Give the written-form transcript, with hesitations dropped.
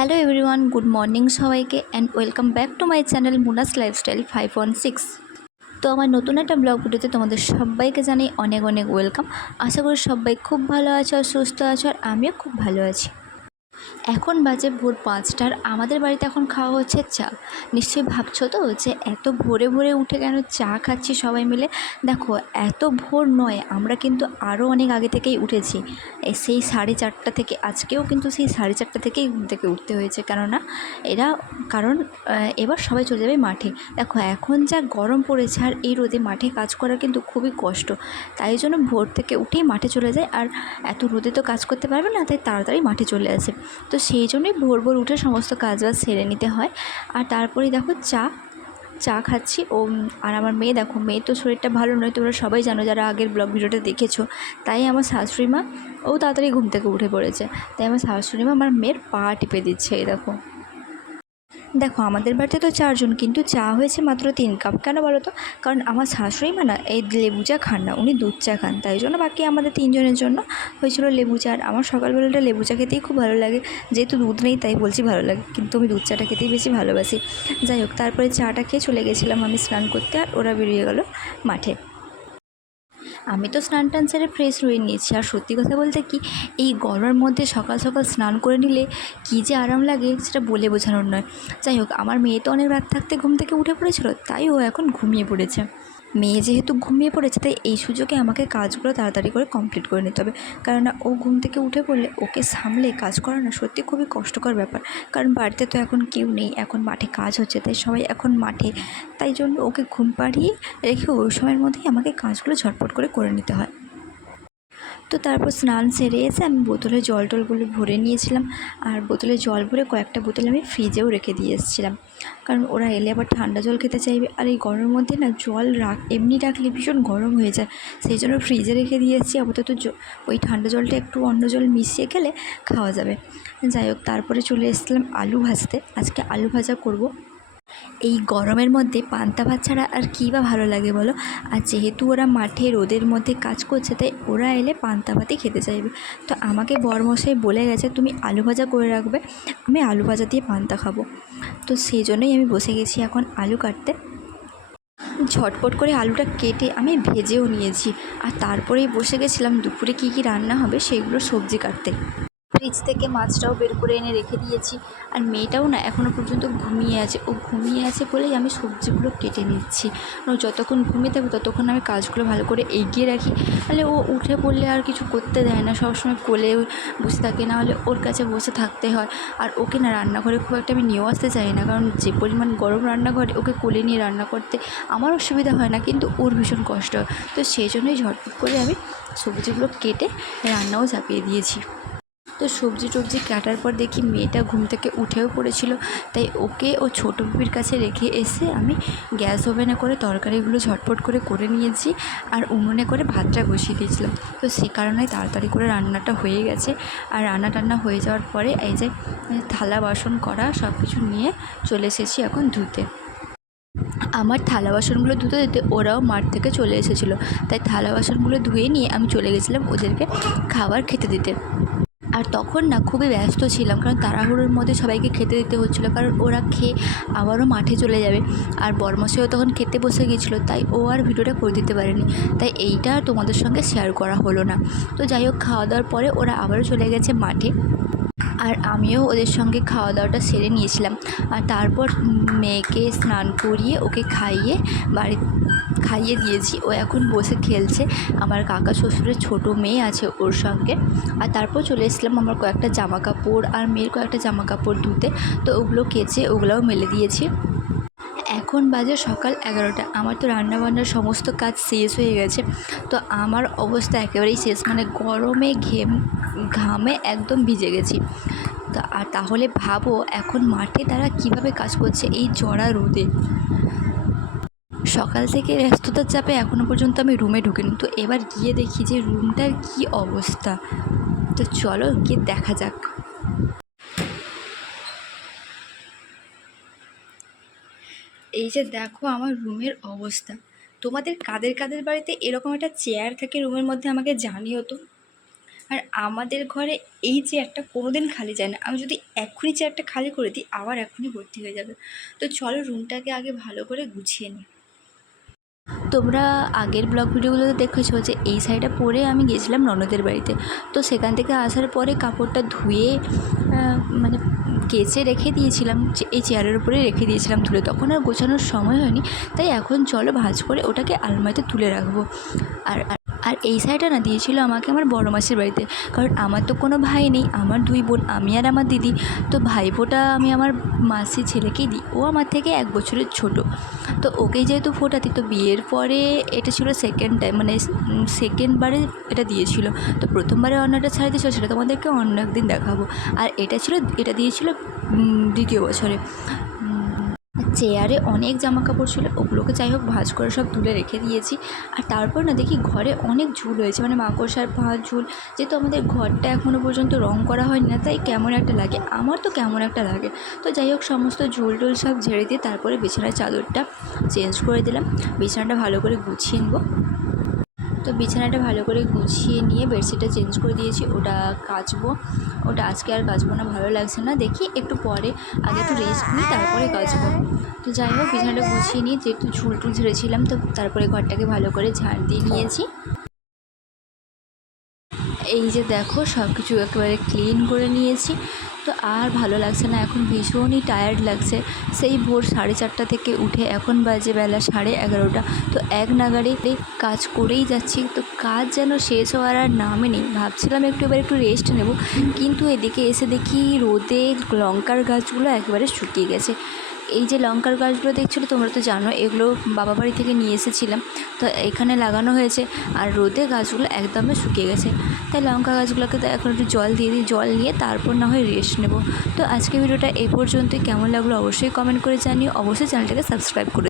Hello everyone, good morning সবাইকে and welcome back to my channel Munas lifestyle 516। তো আমার নতুন একটা ব্লগ ভিডিওতে তোমাদের সবাইকে জানাই অনেক অনেক ওয়েলকাম। আশা করি সবাই খুব ভালো আছো আর সুস্থ আছো, আর আমিও খুব ভালো আছি। এখন বাজে ভোর 5টার, আমাদের বাড়িতে এখন খাওয়া হচ্ছে চা। নিশ্চয়ই ভাবছো তো যে এত ভোরে ভোরে উঠে কেন চা খাচ্ছি সবাই মিলে। দেখো, এত ভোর নয়, আমরা কিন্তু আরও অনেক আগে থেকেই উঠেছি। সেই 4:30 থেকে, আজকেও কিন্তু সেই 4:30 থেকেই ঘুম থেকে উঠতে হয়েছে, কারণ এবার সবাই চলে যাবে মাঠে। দেখো এখন যা গরম পড়েছে, আর এই রোদে মাঠে কাজ করা কিন্তু খুবই কষ্ট। তাই জন্য ভোর থেকে উঠেই মাঠে চলে যায়, আর এত রোদে তো কাজ করতে পারবে না, তাই তাড়াতাড়ি মাঠে চলে আসে। তো সেই জন্যই ভোর ভোর উঠে সমস্ত কাজবাজ সেরে নিতে হয়। আর তারপরেই দেখো চা খাচ্ছি। আর আমার মেয়ে, দেখো মেয়ে তো শরীরটা ভালো নয়, তোমরা সবাই জানো যারা আগের ব্লগ ভিডিওটা দেখেছো। তাই আমার শাশুড়ি মা তাড়াতাড়ি ঘুম থেকে উঠে পড়েছে। তাই আমার শাশুড়ি মা আমার মেয়ের পা টিপে দিচ্ছে। এই দেখো দেখো আমাদের বাড়িতে তো 4জন, কিন্তু চা হয়েছে মাত্র 3 কাপ। কেন বলো তো? কারণ আমার শাশুড়ি মা না এই লেবু চা খান না, উনি দুধ চা খান। তাই জন্য বাকি আমাদের 3জনের জন্য হয়েছিল লেবু চা। আর আমার সকালবেলাটা লেবু চা খেতেই খুব ভালো লাগে, যেহেতু দুধ নেই তাই বলছি ভালো লাগে, কিন্তু আমি দুধ চাটা খেতেই বেশি ভালোবাসি। যাই হোক, তারপরে চাটা খেয়ে চলে গেছিলাম আমি স্নান করতে, আর ওরা বেরিয়ে গেল মাঠে। আমি তো স্নান টান সেরে ফ্রেশ হয়ে নিয়েছি। আর সত্যি কথা বলতে কি, এই গরমের মধ্যে সকাল সকাল স্নান করে নিলে কী যে আরাম লাগে সেটা বলে বোঝানোর নয়। যাই হোক, আমার মেয়ে তো অনেক রাত থাকতে ঘুম থেকে উঠে পড়েছিল, তাই ও এখন ঘুমিয়ে পড়েছে। মেয়ে যেহেতু ঘুমিয়ে পড়েছে, তাই এই সুযোগে আমাকে কাজগুলো তাড়াতাড়ি করে কমপ্লিট করে নিতে হবে। কেননা ও ঘুম থেকে উঠে পড়লে ওকে সামলে কাজ করা না সত্যি খুবই কষ্টকর ব্যাপার। কারণ বাড়িতে তো এখন কেউ নেই, এখন মাঠে কাজ হচ্ছে, তাই সবাই এখন মাঠে। তাই জন্য ওকে ঘুম পাড়িয়ে রেখে ওই সময়ের মধ্যেই আমাকে কাজগুলো ঝটপট করে নিতে হয়। তো তারপর স্নান সেরে এসে আমি বোতলে জলগুলো ভরে নিয়েছিলাম। আর বোতলে জল ভরে কয়েকটা বোতল আমি ফ্রিজেও রেখে দিয়ে এসেছিলাম, কারণ ওরা এলে আবার ঠান্ডা জল খেতে চাইবে। আর এই গরমের মধ্যে না জল এমনি রাখলে ভীষণ গরম হয়ে যায়, সেই জন্য ফ্রিজে রেখে দিয়ে এসেছি। আপাতত ওই ঠান্ডা জলটা একটু অন্য জল মিশিয়ে গেলে খাওয়া যাবে। যাই হোক, তারপরে চলে এসেছিলাম আলু ভাজতে। আজকে আলু ভাজা করব। এই গরমের মধ্যে পান্তা ভাত ছাড়া আর কী বা ভালো লাগে বলো? আর যেহেতু ওরা মাঠে রোদের মধ্যে কাজ করছে, তাই ওরা এলে পান্তা ভাতই খেতে চাইবে। তো আমাকে বরমশাই বলে গেছে, তুমি আলু ভাজা করে রাখবে, আমি আলু ভাজা দিয়ে পান্তা খাবো। তো সেই জন্যই আমি বসে গেছি এখন আলু কাটতে। ঝটপট করে আলুটা কেটে আমি ভেজেও নিয়েছি। আর তারপরেই বসে গেছিলাম দুপুরে কী কী রান্না হবে সেগুলো সবজি কাটতে। ফ্রিজ থেকে মাছটাও বের করে এনে রেখে দিয়েছি। আর মেয়েটাও না এখনও পর্যন্ত ঘুমিয়ে আছে, ও ঘুমিয়ে আছে বলেই আমি সবজিগুলো কেটে নিচ্ছি। ও যতক্ষণ ঘুমিয়ে থাকবে ততক্ষণ আমি কাজগুলো ভালো করে এগিয়ে রাখি। তাহলে ও উঠে পড়লে আর কিছু করতে দেয় না, সবসময় কোলে বসে থাকে, না হলে ওর কাছে বসে থাকতে হয়। আর ওকে না রান্নাঘরে খুব একটা আমি নিয়েও আসতে চাই না, কারণ যে পরিমাণ গরম রান্নাঘরে, ওকে কোলে নিয়ে রান্না করতে আমার অসুবিধা হয় না, কিন্তু ওর ভীষণ কষ্ট হয়। তো সেই জন্যই ঝটপট করে আমি সবজিগুলো কেটে রান্নাও চাপিয়ে দিয়েছি। তো সবজি টবজি কাটার পর দেখি মেয়েটা ঘুম থেকে উঠেও পড়েছিল, তাই ওকে ও ছোটো পিপির কাছে রেখে এসে আমি গ্যাস ওভেনে করে তরকারিগুলো ঝটপট করে নিয়েছি। আর উনুনে করে ভাতটা বসিয়ে দিয়েছিলাম। তো সে কারণে তাড়াতাড়ি করে রান্নাটা হয়ে গেছে। আর রান্না টান্না হয়ে যাওয়ার পরে এই যে থালা বাসন করা সব কিছু নিয়ে চলে এসেছি এখন ধুতে। আমার থালা বাসনগুলো ধুতে ধুতে ওরাও মাঠ থেকে চলে এসেছিলো, তাই থালা বাসনগুলো ধুয়ে নিয়ে আমি চলে গেছিলাম ওদেরকে খাবার খেতে দিতে। আর তখন না খুবই ব্যস্ত ছিলাম, কারণ তাড়াহুড়োর মধ্যে সবাইকে খেতে দিতে হচ্ছিলো, কারণ ওরা খেয়ে আবারও মাঠে চলে যাবে। আর বরমশাইও তখন খেতে বসে গিয়েছিলো, তাই ও আর ভিডিওটা করে দিতে পারেনি, তাই এইটা তোমাদের সঙ্গে শেয়ার করা হলো না। তো যাই হোক, খাওয়া দাওয়ার পরে ওরা আবারও চলে গেছে মাঠে। আর আমিও ওদের সঙ্গে খাওয়া দাওয়াটা সেরে নিয়েছিলাম। আর তারপর মেয়েকে স্নান করিয়ে ওকে খাইয়ে দিয়েছি। ও এখন বসে খেলছে, আমার কাকা শ্বশুরের ছোটো মেয়ে আছে ওর সঙ্গে। আর তারপর চলে এসেছিলাম আমার কয়েকটা জামা কাপড় আর মেয়ের কয়েকটা জামা কাপড় ধুতে। তো ওগুলো কেচে ওগুলোও মেলে দিয়েছি। এখন বাজে সকাল 11টা। আমার তো রান্নাবান্নার সমস্ত কাজ শেষ হয়ে গেছে। তো আমার অবস্থা একেবারেই শেষ, মানে গরমে ঘামে একদম ভিজে গেছি। আর তাহলে ভাবো এখন মাঠে তারা কিভাবে কাজ করছে এই চড়া রোদে। সকাল থেকে ব্যস্ততার চাপে এখনও পর্যন্ত আমি রুমে ঢুকিনি। তো এবার গিয়ে দেখি যে রুমটার কী অবস্থা। তো চলো গিয়ে দেখা যাক। এই যে দেখো আমার রুমের অবস্থা। তোমাদের কাদের কাদের বাড়িতে এরকম একটা চেয়ার থাকে রুমের মধ্যে আমাকে জানিও তো। আর আমাদের ঘরে এই চেয়ারটা কোনো দিন খালি যায় না। আমি যদি এক্ষুনি চেয়ারটা খালি করে দিই আবার এখনই ভর্তি হয়ে যাবে। তো চলো রুমটাকে আগে ভালো করে গুছিয়ে নিই। তোমরা আগের ব্লগ ভিডিওগুলোতে দেখেছো যে এই শাড়িটা পরে আমি গেছিলাম ননদের বাড়িতে। তো সেখান থেকে আসার পরে কাপড়টা ধুয়ে মানে কেচে রেখে দিয়েছিলাম, এই চেয়ারের উপরে রেখে দিয়েছিলাম তুলে। তখন আর গোছানোর সময় হয়নি, তাই এখন চলো ভাঁজ করে ওটাকে আলমারিতে তুলে রাখবো। আর আর এই শাড়িটা না দিয়েছিল আমাকে আমার বড় মাসির বাড়িতে, কারণ আমার তো কোনো ভাই নেই, আমার 2 বোন, আমি আর আমার দিদি। তো ভাইফোঁটা আমি আমার মাসির ছেলেকেই দিই, ও আমার থেকে 1 বছরের ছোট। তো ওকেই যেহেতু ফোটাতি, তো বিয়ের পরে এটা ছিল সেকেন্ড টাইম, মানে সেকেন্ডবারে এটা দিয়েছিল। তো প্রথমবারে অন্যটা ছাড়ি দিয়েছিল, সেটা তোমাদেরকে অন্য একদিন দেখাবো। আর এটা দিয়েছিল দ্বিতীয় বছরে। চেয়ারে অনেক জামা কাপড় ছিল, ওগুলোকে যাই হোক ভাঁজ করে সব তুলে রেখে দিয়েছি। আর তারপর না দেখি ঘরে অনেক ঝুল হয়েছে, মানে মাকড়সার ভাঁজ ঝুল। যেহেতু আমাদের ঘরটা এখনও পর্যন্ত রং করা হয়নি না, তাই কেমন একটা লাগে, আমার তো কেমন একটা লাগে। তো যাই হোক সমস্ত ঝুল টুল সব ঝেড়ে দিয়ে তারপরে বিছানার চাদরটা চেঞ্জ করে দিলাম। বিছানাটা ভালো করে গুছিয়ে নেবো। তো বিছানাটা ভালো করে গুছিয়ে নিয়ে বেডশিটটা চেঞ্জ করে দিয়েছি, ওটা কাচবো। ওটা আজকে আর কাচবো না, ভালো লাগছে না, দেখি একটু পরে, আগে একটু রেস্ট নিই তারপরে কাচবো। তো যাই হোক বিছানাটা গুছিয়ে নিয়ে যেহেতু ঝুল টুল ঝেড়েছিলাম, তো তারপরে ঘরটাকে ভালো করে ঝাড় দিয়ে নিয়েছি। এই যে দেখো সব কিছু একেবারে ক্লিন করে নিয়েছি। তো আর ভালো লাগছে না, এখন ভীষণই টায়ার্ড লাগছে। সেই ভোর 4:30 থেকে উঠে এখন বাজে বেলা 11:30। তো এক নাগাড়ে কাজ করেই যাচ্ছি, তো কাজ যেন শেষ হওয়ার আর নামে নেই। ভাবছিলাম এবার একটু রেস্ট নেব, কিন্তু এদিকে এসে দেখি রোদে লঙ্কার গাছগুলো একেবারে শুকিয়ে গেছে। এই যে লঙ্কার গাছগুলো দেখছিলো তোমরা তো জানো, এগুলো বাবা বাড়ি থেকে নিয়ে এসেছিলাম, তো এখানে লাগানো হয়েছে। আর রোদে গাছগুলো একদমই শুকিয়ে গেছে, তাই লঙ্কা গাছগুলোকে তো এখন একটু জল দিয়ে দিই, জল নিয়ে তারপর না হয় রেস্ট নেব। তো আজকে ভিডিওটা এ পর্যন্তই। কেমন লাগলো অবশ্যই কমেন্ট করে জানিও, অবশ্যই চ্যানেলটাকে সাবস্ক্রাইব করে